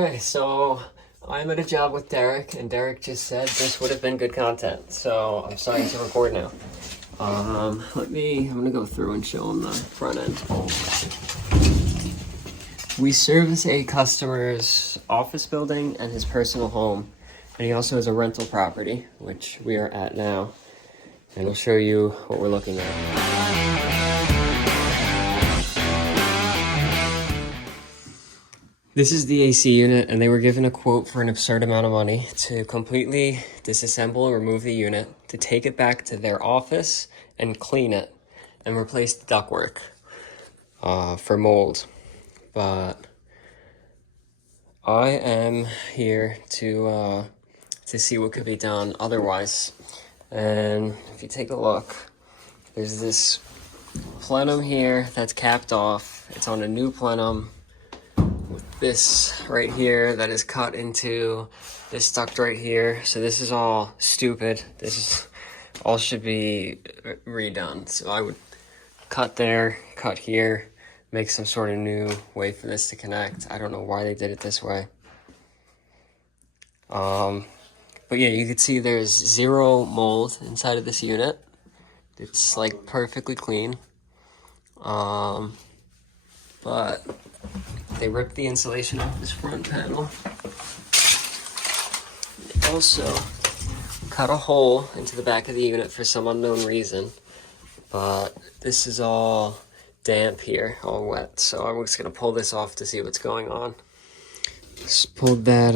Okay, so I'm at a job with Derek, and Derek just said this would have been good content, so I'm starting to record now. I'm gonna go through and show him the front end. We service a customer's office building and his personal home, and he also has a rental property, which we are at now, and I'll show you what we're looking at. This is the AC unit, and they were given a quote for an absurd amount of money to completely disassemble and remove the unit, to take it back to their office and clean it and replace the ductwork for mold. But I am here to see what could be done otherwise. And if you take a look, there's this plenum here that's capped off. It's on a new plenum. This right here that is cut into this duct right here. So this is all stupid. This is all should be redone. So I would cut there, cut here, make some sort of new way for this to connect. I don't know why they did it this way. But yeah, you can see there's zero mold inside of this unit. It's like perfectly clean. But they ripped the insulation off this front panel. They also cut a hole into the back of the unit for some unknown reason. But this is all damp here, all wet. So I'm just gonna pull this off to see what's going on. Just pulled that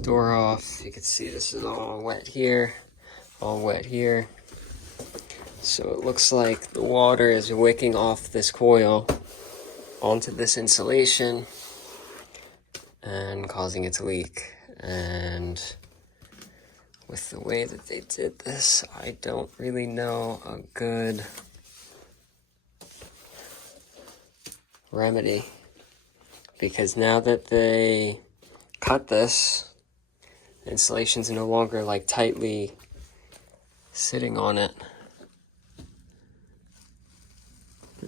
door off. You can see this is all wet here, all wet here. So it looks like the water is wicking off this coil onto this insulation and causing it to leak. And with the way that they did this, I don't really know a good remedy, because now that they cut this, the insulation's no longer like tightly sitting on it.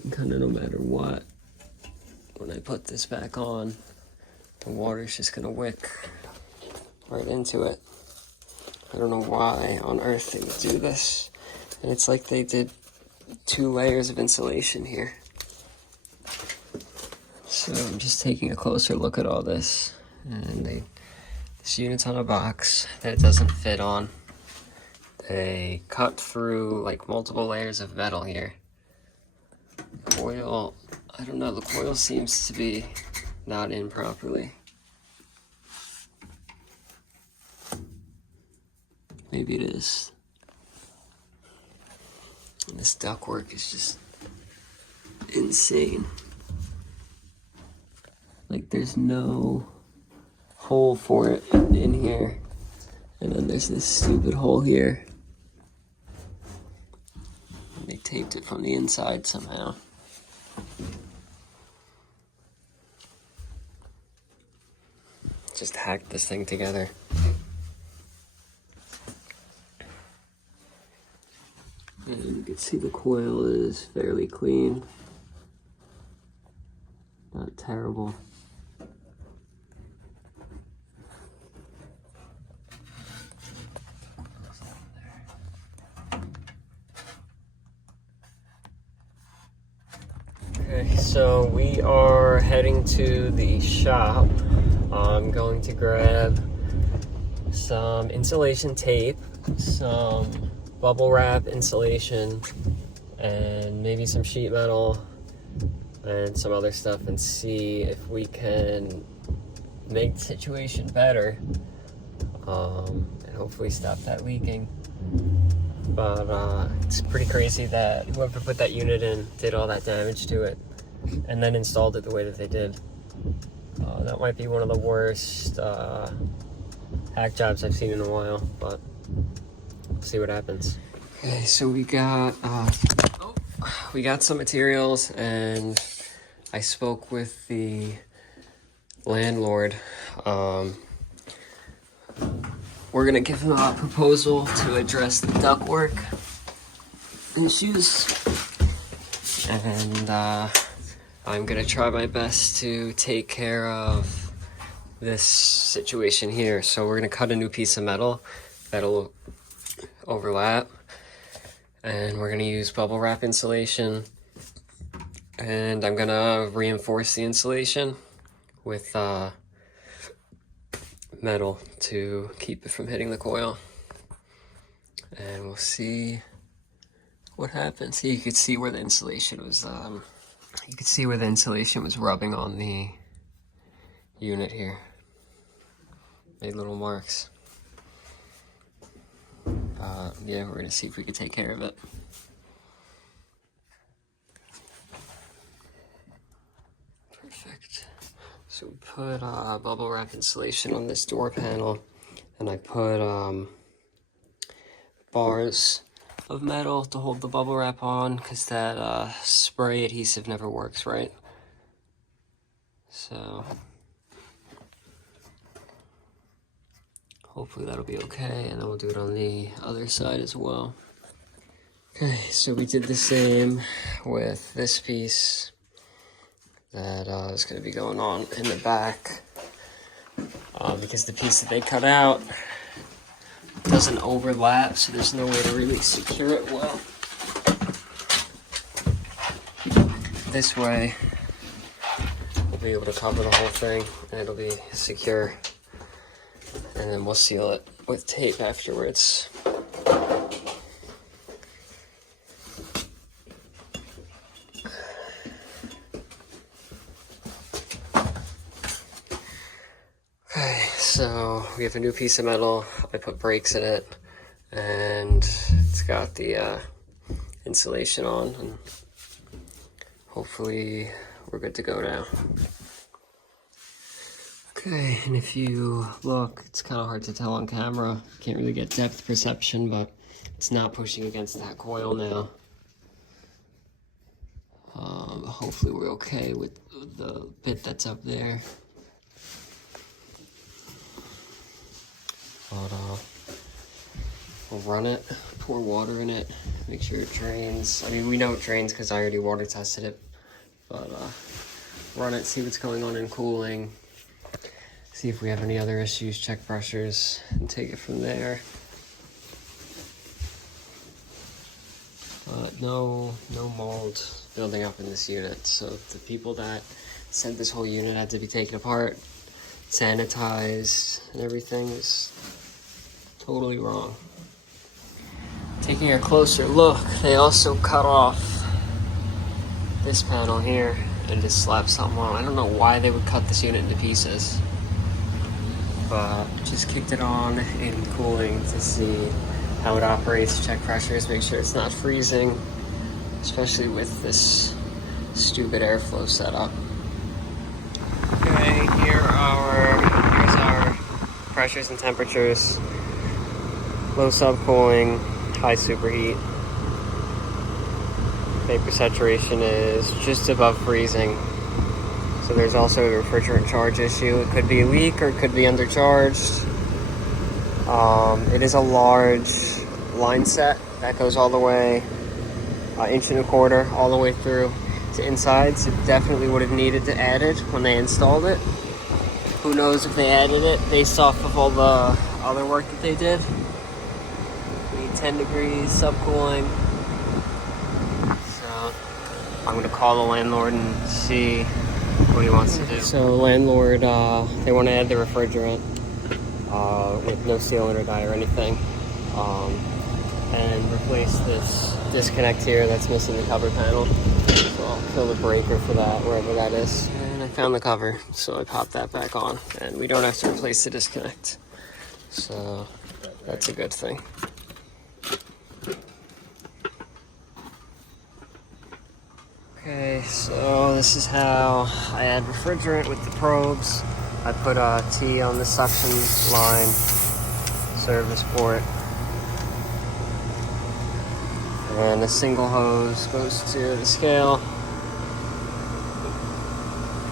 And kind of no matter what, when I put this back on, the water's just gonna wick right into it. I don't know why on earth they would do this. And it's like they did 2 layers of insulation here. So I'm just taking a closer look at all this. And this unit's on a box that it doesn't fit on. They cut through like multiple layers of metal here. Coil, I don't know, the coil seems to be not in properly. Maybe it is. And this ductwork is just insane. Like there's no hole for it in here. And then there's this stupid hole here. And they taped it from the inside somehow. Just hacked this thing together. And you can see the coil is fairly clean. Not terrible. Okay, so we are heading to the shop. I'm going to grab some insulation tape, some bubble wrap insulation, and maybe some sheet metal and some other stuff, and see if we can make the situation better and hopefully stop that leaking. But it's pretty crazy that whoever put that unit in did all that damage to it and then installed it the way that they did. That might be one of the worst hack jobs I've seen in a while, but we'll see what happens. Okay, so we got some materials, and I spoke with the landlord. We're gonna give him a proposal to address the ductwork issues, and I'm gonna try my best to take care of this situation here. So we're gonna cut a new piece of metal that'll overlap, and we're gonna use bubble wrap insulation, and I'm gonna reinforce the insulation with metal to keep it from hitting the coil, and we'll see what happens. See, you could see where the insulation was rubbing on the unit here. Made little marks. Yeah, we're gonna see if we can take care of it. Perfect. So we put bubble wrap insulation on this door panel, and I put bars of metal to hold the bubble wrap on, because that spray adhesive never works right. So hopefully that'll be okay, and then we'll do it on the other side as well. Okay, so we did the same with this piece that is going to be going on in the back, because the piece that they cut out doesn't overlap, so there's no way to really secure it well. This way we'll be able to cover the whole thing and it'll be secure, and then we'll seal it with tape afterwards. Okay, so we have a new piece of metal. I put brakes in it, and it's got the insulation on, and hopefully we're good to go now. Okay, and if you look, it's kind of hard to tell on camera. Can't really get depth perception, but it's not pushing against that coil now. Hopefully we're okay with the bit that's up there. But we'll run it, pour water in it, make sure it drains. I mean, we know it drains because I already water tested it, but run it, see what's going on in cooling, see if we have any other issues, check pressures, and take it from there. But no mold building up in this unit. So the people that said this whole unit had to be taken apart, sanitized, and everything is totally wrong. Taking a closer look, they also cut off this panel here and just slapped something on. I don't know why they would cut this unit into pieces, but just kicked it on in cooling to see how it operates, check pressures, make sure it's not freezing, especially with this stupid airflow setup. Okay, here's our pressures and temperatures. Low subcooling, high superheat. Vapor saturation is just above freezing. So there's also a refrigerant charge issue. It could be a leak or it could be undercharged. It is a large line set that goes all the way, 1.25 inches all the way through to inside. So definitely would have needed to add it when they installed it. Who knows if they added it based off of all the other work that they did. 10 degrees subcooling. So I'm gonna call the landlord and see what he wants to do. So landlord, they want to add the refrigerant with no sealant or dye or anything, and replace this disconnect here that's missing the cover panel. So I'll fill the breaker for that wherever that is. And I found the cover, so I popped that back on, and we don't have to replace the disconnect. So that's a good thing. Okay, so this is how I add refrigerant with the probes. I put a T on the suction line, service port, and a single hose goes to the scale,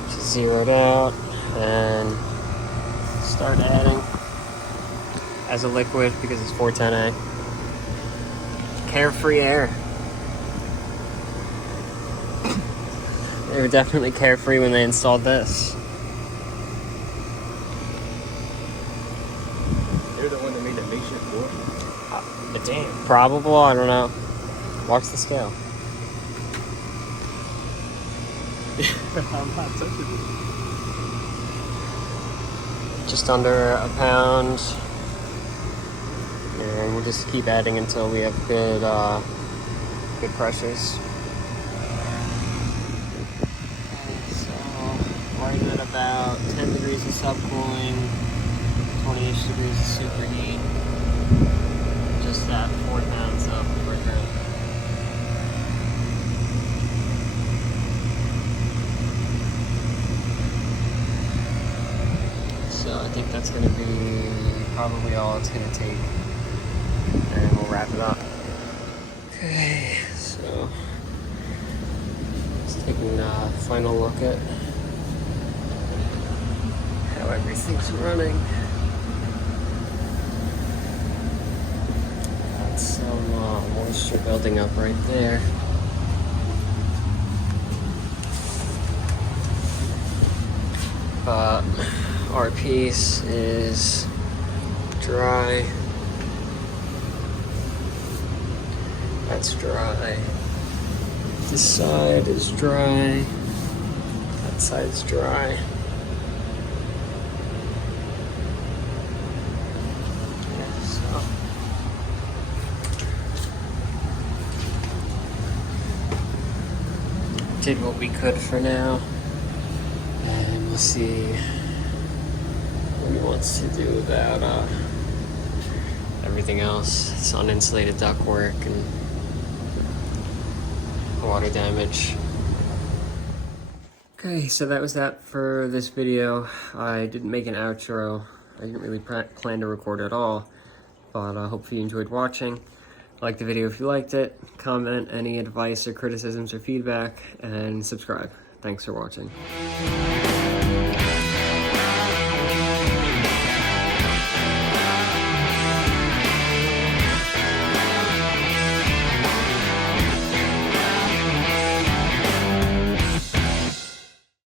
which is zeroed out, and start adding as a liquid because it's 410A. Carefree air. They were definitely carefree when they installed this. they're the one that made that makeshift floor? Probable, I don't know. Watch the scale. I'm not touching it. Just under a pound. And we'll just keep adding until we have good pressures. So, right at about 10 degrees of subcooling, 20-ish degrees of superheat. Just that 4 pounds of refrigerant. So I think that's going to be probably all it's going to take, and we'll wrap it up. Okay, so just taking a final look at how everything's running. Got some moisture building up right there. But our piece is dry. That's dry. This side is dry. That side's dry. Yeah, so. Did what we could for now. And we'll see what he wants to do about everything else. It's uninsulated ductwork and water damage. Okay, so that was that for this video. I didn't make an outro. I didn't really plan to record at all, but hopefully you enjoyed watching. Like the video if you liked it, comment any advice or criticisms or feedback, and subscribe. Thanks for watching.